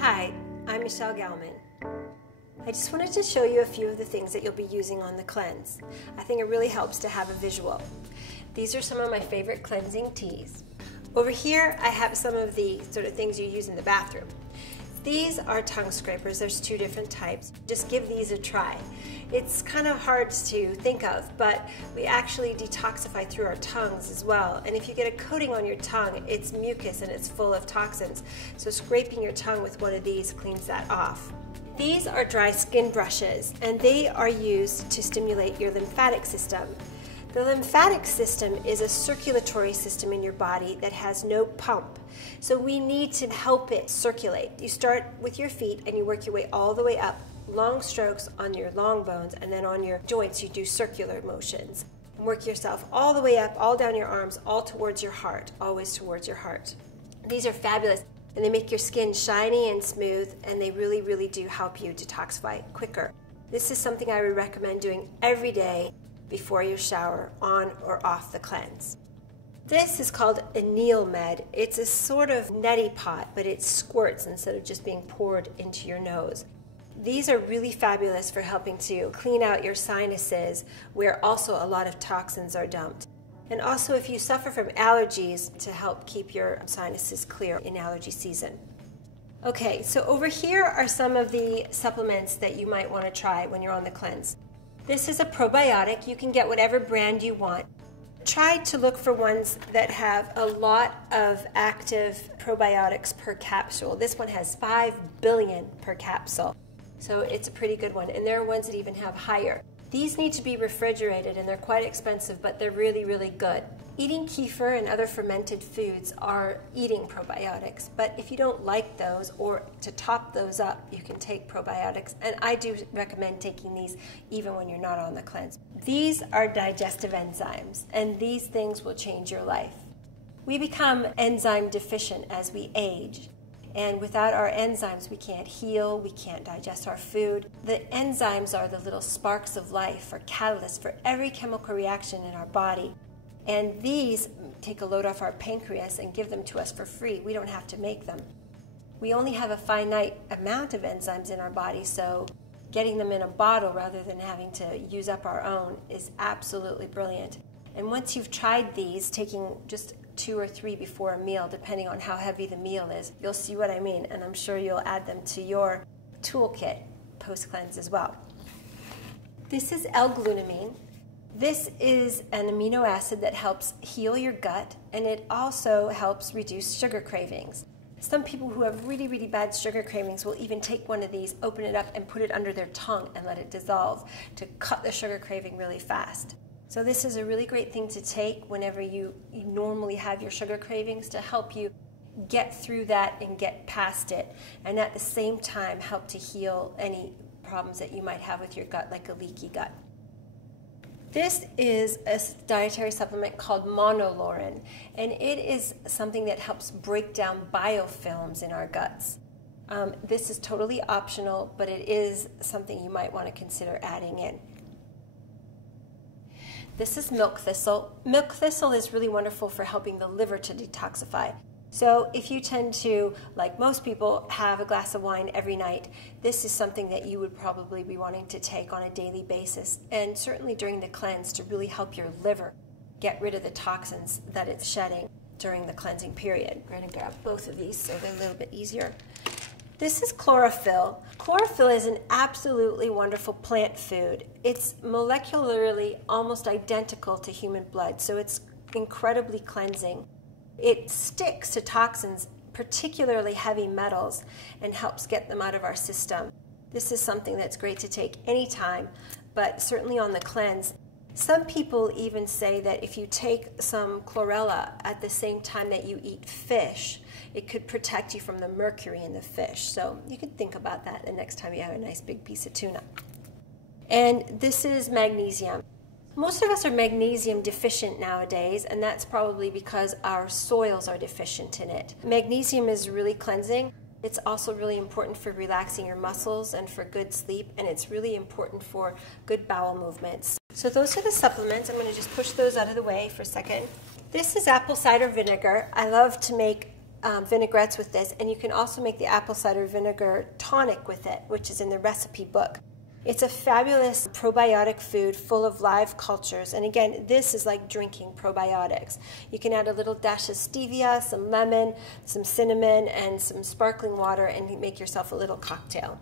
Hi, I'm Michele Gelman. I just wanted to show you a few of the things that you'll be using on the cleanse. I think it really helps to have a visual. These are some of my favorite cleansing teas. Over here I have some of the sort of things you use in the bathroom. These are tongue scrapers. There's two different types. Just give these a try. It's kind of hard to think of, but we actually detoxify through our tongues as well. And if you get a coating on your tongue, it's mucus and it's full of toxins. So scraping your tongue with one of these cleans that off. These are dry skin brushes, and they are used to stimulate your lymphatic system. The lymphatic system is a circulatory system in your body that has no pump. So we need to help it circulate. You start with your feet and you work your way all the way up, long strokes on your long bones, and then on your joints you do circular motions. And work yourself all the way up, all down your arms, all towards your heart, always towards your heart. These are fabulous, and they make your skin shiny and smooth, and they really, really do help you detoxify quicker. This is something I would recommend doing every day before you shower, on or off the cleanse. This is called a Neil Med. It's a sort of neti pot, but it squirts instead of just being poured into your nose. These are really fabulous for helping to clean out your sinuses, where also a lot of toxins are dumped. And also if you suffer from allergies, to help keep your sinuses clear in allergy season. Okay, so over here are some of the supplements that you might want to try when you're on the cleanse. This is a probiotic. You can get whatever brand you want. Try to look for ones that have a lot of active probiotics per capsule. This one has 5 billion per capsule. So it's a pretty good one. And there are ones that even have higher. These need to be refrigerated and they're quite expensive, but they're really, really good. Eating kefir and other fermented foods are eating probiotics, but if you don't like those, or to top those up, you can take probiotics, and I do recommend taking these even when you're not on the cleanse. These are digestive enzymes, and these things will change your life. We become enzyme deficient as we age. And without our enzymes, we can't heal, we can't digest our food. The enzymes are the little sparks of life, or catalysts for every chemical reaction in our body. And these take a load off our pancreas and give them to us for free. We don't have to make them. We only have a finite amount of enzymes in our body, so getting them in a bottle rather than having to use up our own is absolutely brilliant. And once you've tried these, taking just 2 or 3 before a meal, depending on how heavy the meal is, you'll see what I mean, and I'm sure you'll add them to your toolkit post-cleanse as well. This is L-Glutamine. This is an amino acid that helps heal your gut, and it also helps reduce sugar cravings. Some people who have really, really bad sugar cravings will even take one of these, open it up, and put it under their tongue and let it dissolve to cut the sugar craving really fast. So this is a really great thing to take whenever you normally have your sugar cravings, to help you get through that and get past it, and at the same time help to heal any problems that you might have with your gut, like a leaky gut. This is a dietary supplement called monolaurin, and it is something that helps break down biofilms in our guts. This is totally optional, but it is something you might want to consider adding in. This is milk thistle. Milk thistle is really wonderful for helping the liver to detoxify. So if you tend to, like most people, have a glass of wine every night, this is something that you would probably be wanting to take on a daily basis, and certainly during the cleanse, to really help your liver get rid of the toxins that it's shedding during the cleansing period. We're going to grab both of these so they're a little bit easier. This is chlorophyll. Chlorophyll is an absolutely wonderful plant food. It's molecularly almost identical to human blood, so it's incredibly cleansing. It sticks to toxins, particularly heavy metals, and helps get them out of our system. This is something that's great to take anytime, but certainly on the cleanse. Some people even say that if you take some chlorella at the same time that you eat fish, it could protect you from the mercury in the fish. So you can think about that the next time you have a nice big piece of tuna. And this is magnesium. Most of us are magnesium deficient nowadays, and that's probably because our soils are deficient in it. Magnesium is really cleansing. It's also really important for relaxing your muscles and for good sleep, and it's really important for good bowel movements. So those are the supplements. I'm going to just push those out of the way for a second. This is apple cider vinegar. I love to make vinaigrettes with this, and you can also make the apple cider vinegar tonic with it, which is in the recipe book. It's a fabulous probiotic food full of live cultures, and again, this is like drinking probiotics. You can add a little dash of stevia, some lemon, some cinnamon, and some sparkling water, and make yourself a little cocktail.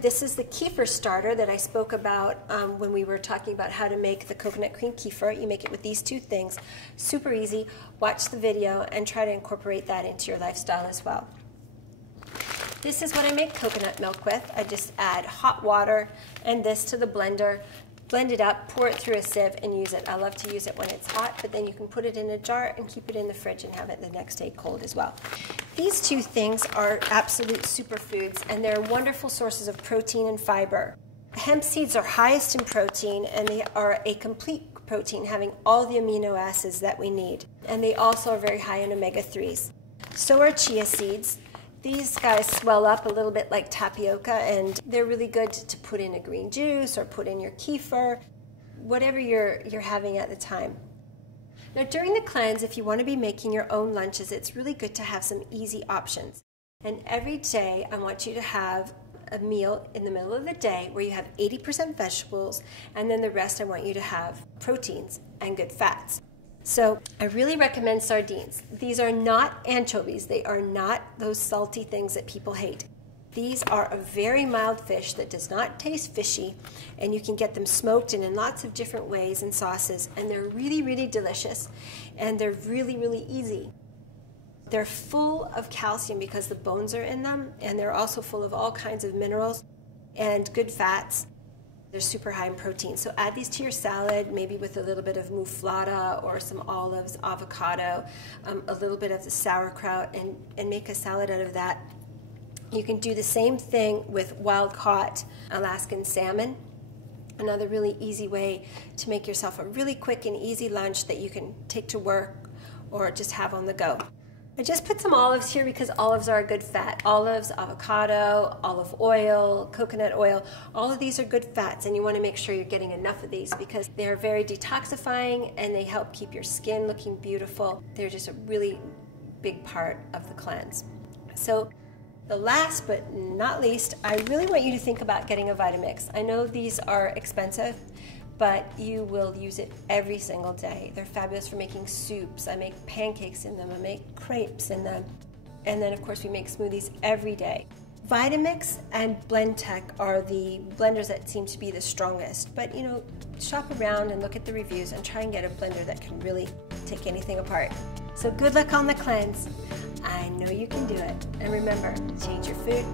This is the kefir starter that I spoke about when we were talking about how to make the coconut cream kefir. You make it with these two things. Super easy. Watch the video and try to incorporate that into your lifestyle as well. This is what I make coconut milk with. I just add hot water and this to the blender. Blend it up, pour it through a sieve, and use it. I love to use it when it's hot, but then you can put it in a jar and keep it in the fridge and have it the next day cold as well. These two things are absolute superfoods, and they're wonderful sources of protein and fiber. Hemp seeds are highest in protein, and they are a complete protein, having all the amino acids that we need. And they also are very high in omega-3s. So are chia seeds. These guys swell up a little bit like tapioca, and they're really good to put in a green juice or put in your kefir, whatever you're having at the time. Now during the cleanse, if you want to be making your own lunches, it's really good to have some easy options. And every day I want you to have a meal in the middle of the day where you have 80% vegetables, and then the rest I want you to have proteins and good fats. So I really recommend sardines. These are not anchovies. They are not those salty things that people hate. These are a very mild fish that does not taste fishy, and you can get them smoked and in lots of different ways and sauces, and they're really, really delicious, and they're really, really easy. They're full of calcium because the bones are in them, and they're also full of all kinds of minerals and good fats. They're super high in protein. So add these to your salad, maybe with a little bit of mufflata or some olives, avocado, a little bit of the sauerkraut, and make a salad out of that. You can do the same thing with wild-caught Alaskan salmon. Another really easy way to make yourself a really quick and easy lunch that you can take to work or just have on the go. I just put some olives here because olives are a good fat. Olives, avocado, olive oil, coconut oil, all of these are good fats, and you want to make sure you're getting enough of these because they are very detoxifying and they help keep your skin looking beautiful. They're just a really big part of the cleanse. So the last but not least, I really want you to think about getting a Vitamix. I know these are expensive, but you will use it every single day. They're fabulous for making soups. I make pancakes in them. I make crepes in them. And then, of course, we make smoothies every day. Vitamix and Blendtec are the blenders that seem to be the strongest. But, you know, shop around and look at the reviews and try and get a blender that can really take anything apart. So good luck on the cleanse. I know you can do it. And remember, change your food,